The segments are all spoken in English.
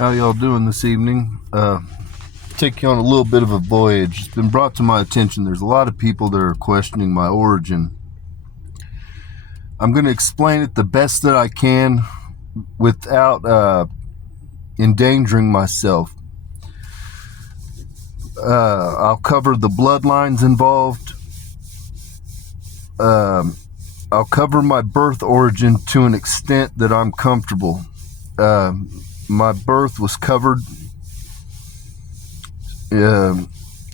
How y'all doing this evening? Take you on a little bit of a voyage. It's been brought to my attention there's a lot of people that are questioning my origin. I'm going to explain it the best that I can without endangering myself. I'll cover the bloodlines involved. I'll cover my birth origin to an extent that I'm comfortable. My birth was covered, and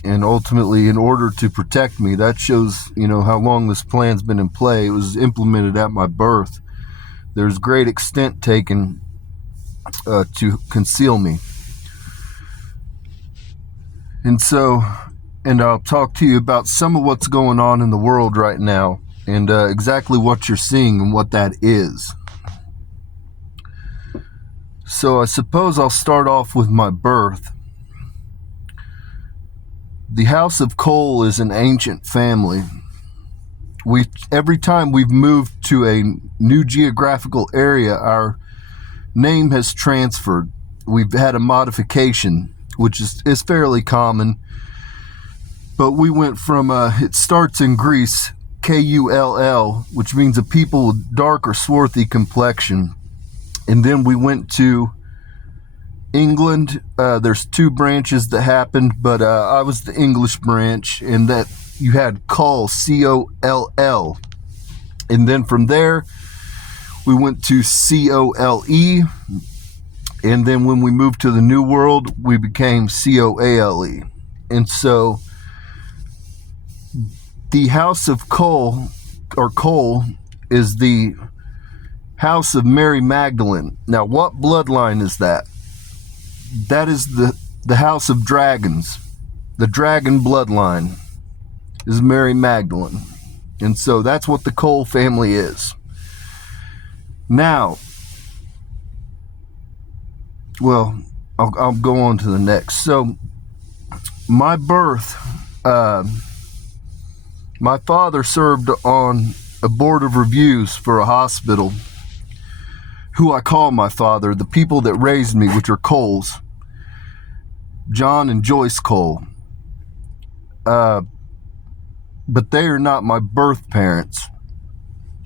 ultimately, in order to protect me, that shows, how long this plan's been in play. It was implemented at my birth. There's great extent taken to conceal me. And I'll talk to you about some of what's going on in the world right now, and exactly what you're seeing and what that is. So I suppose I'll start off with my birth. The House of Cole is an ancient family. Every time we've moved to a new geographical area, our name has transferred. We've had a modification, which is fairly common. But we went from, it starts in Greece, Kull, which means a people with dark or swarthy complexion. And then we went to England. There's two branches that happened, but I was the English branch, and that you had Kull, Coll. And then from there, we went to Cole. And then when we moved to the New World, we became Coale. And so the House of Cole, or Cole, is the House of Mary Magdalene. Now, what bloodline is that? That is the House of Dragons. The dragon bloodline is Mary Magdalene. And so that's what the Cole family is. Now, well, I'll go on to the next. So, my birth, my father served on a board of reviews for a hospital, who I call my father, the people that raised me, which are Coles, John and Joyce Cole. But they are not my birth parents.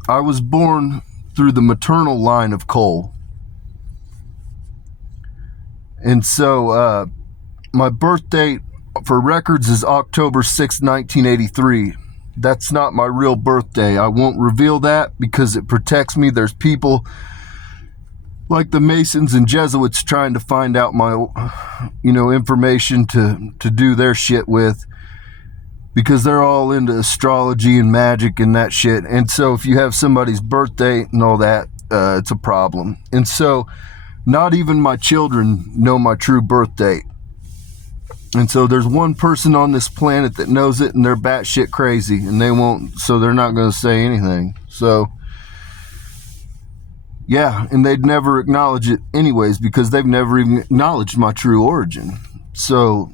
I was born through the maternal line of Cole. And so my birth date for records is October 6, 1983. That's not my real birthday. I won't reveal that because it protects me. There's people like the Masons and Jesuits trying to find out my, information to do their shit with, because they're all into astrology and magic and that shit. And so if you have somebody's birth date and all that, it's a problem. And so not even my children know my true birth date. And so there's one person on this planet that knows it, and they're batshit crazy, and they're not going to say anything. So, yeah, and they'd never acknowledge it anyways, because they've never even acknowledged my true origin. So,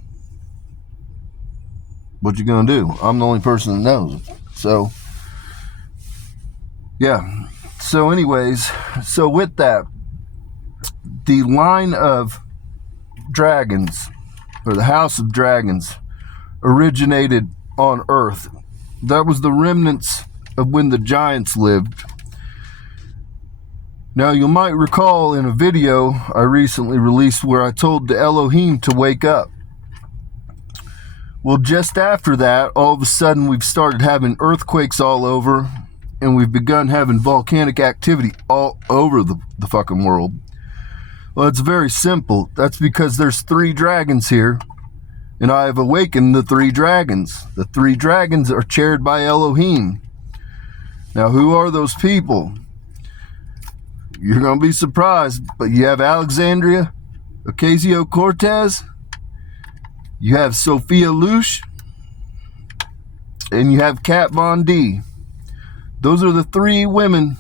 what you going to do? I'm the only person that knows. So, yeah. So anyways, so with that, the line of dragons, or the House of Dragons, originated on Earth. That was the remnants of when the giants lived. Now, you might recall in a video I recently released where I told the Elohim to wake up. Well, just after that, all of a sudden we've started having earthquakes all over, and we've begun having volcanic activity all over the fucking world. Well, it's very simple. That's because there's 3 dragons here, and I have awakened the 3 dragons. The 3 dragons are chaired by Elohim. Now, who are those people? You're going to be surprised, but you have Alexandria Ocasio-Cortez, you have Sophia Lush, and you have Kat Von D. Those are the 3 women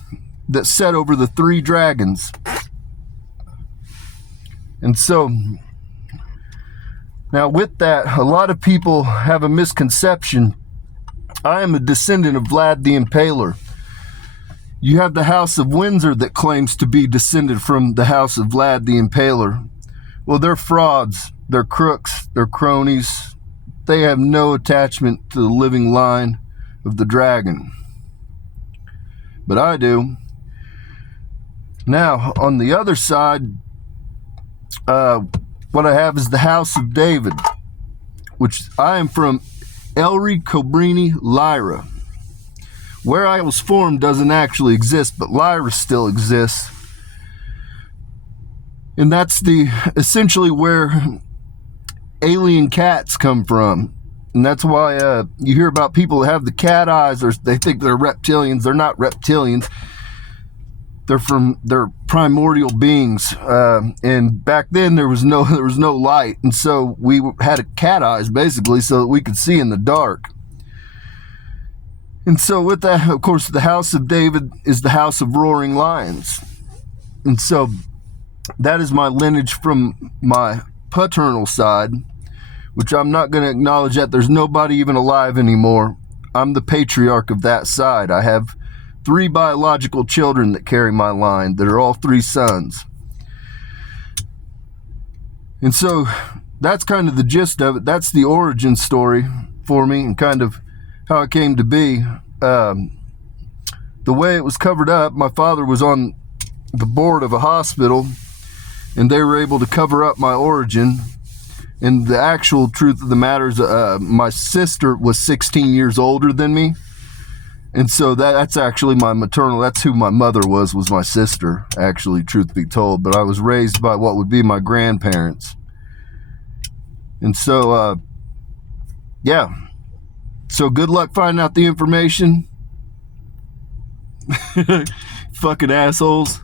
that set over the 3 dragons. And so, now with that, a lot of people have a misconception. I am a descendant of Vlad the Impaler. You have the House of Windsor that claims to be descended from the House of Vlad the Impaler. Well, they're frauds, they're crooks, they're cronies. They have no attachment to the living line of the dragon. But I do. Now, on the other side, what I have is the House of David, which I am from Elri Cobrini, Lyra. Where I was formed doesn't actually exist, but Lyra still exists. And that's essentially where alien cats come from. And that's why you hear about people that have the cat eyes, or they think they're reptilians. They're not reptilians. They're primordial beings. And back then there was no light, and so we had cat eyes basically, so that we could see in the dark. And so with that, of course, the House of David is the House of Roaring Lions. And so that is my lineage from my paternal side, which I'm not going to acknowledge that there's nobody even alive anymore. I'm the patriarch of that side. I have 3 biological children that carry my line, that are all 3 sons. And so that's kind of the gist of it. That's the origin story for me, and kind of how it came to be. The way it was covered up, my father was on the board of a hospital, and they were able to cover up my origin. And the actual truth of the matter is, my sister was 16 years older than me. And so that's actually my maternal, that's who my mother was my sister, actually, truth be told. But I was raised by what would be my grandparents. And so, yeah. So good luck finding out the information. Fucking assholes.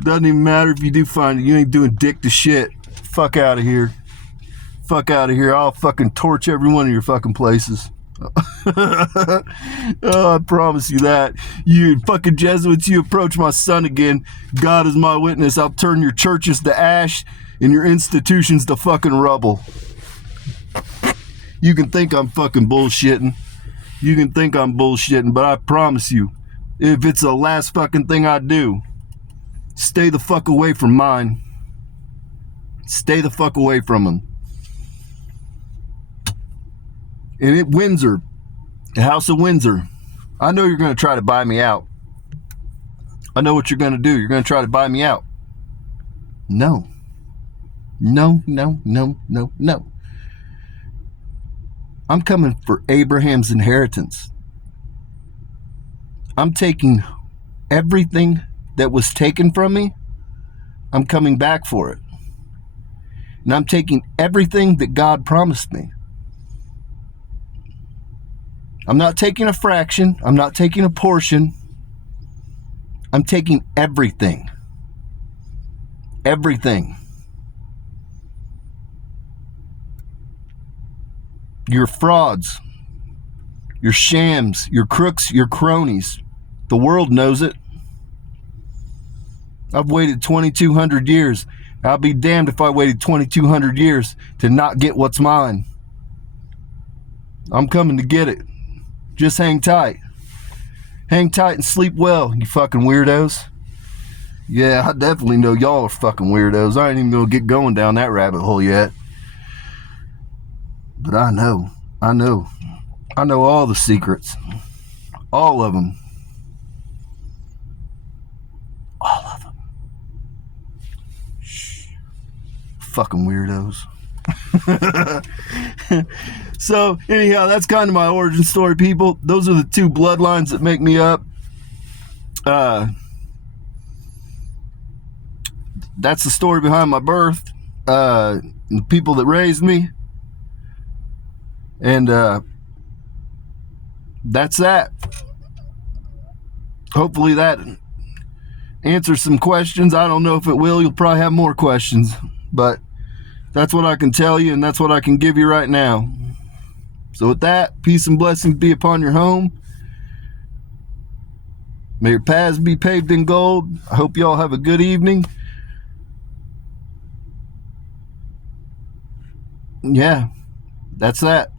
Doesn't even matter if you do find it. You ain't doing dick to shit. Fuck out of here. Fuck out of here. I'll fucking torch every one of your fucking places. Oh, I promise you that. You fucking Jesuits, you approach my son again, God is my witness, I'll turn your churches to ash and your institutions to fucking rubble. You can think I'm fucking bullshitting. You can think I'm bullshitting, but I promise you, if it's the last fucking thing I do, stay the fuck away from mine. Stay the fuck away from them. And at Windsor, the House of Windsor, I know you're going to try to buy me out. I know what you're going to do. You're going to try to buy me out. No. No, no, no, no, no. I'm coming for Abraham's inheritance. I'm taking everything that was taken from me. I'm coming back for it. And I'm taking everything that God promised me. I'm not taking a fraction. I'm not taking a portion. I'm taking everything. Everything. Your frauds, your shams, your crooks, your cronies. The world knows it. I've waited 2,200 years. I'll be damned if I waited 2,200 years to not get what's mine. I'm coming to get it. Just hang tight. Hang tight and sleep well, you fucking weirdos. Yeah, I definitely know y'all are fucking weirdos. I ain't even gonna get going down that rabbit hole yet. But I know all the secrets. All of them. All of them. Shh. Fucking weirdos. So anyhow, that's kind of my origin story, people. Those are the 2 bloodlines that make me up. That's the story behind my birth, the people that raised me, and that's that. Hopefully that answers some questions. I don't know if it will. You'll probably have more questions, but that's what I can tell you, and that's what I can give you right now. So with that, peace and blessings be upon your home. May your paths be paved in gold. I hope you all have a good evening. Yeah, that's that.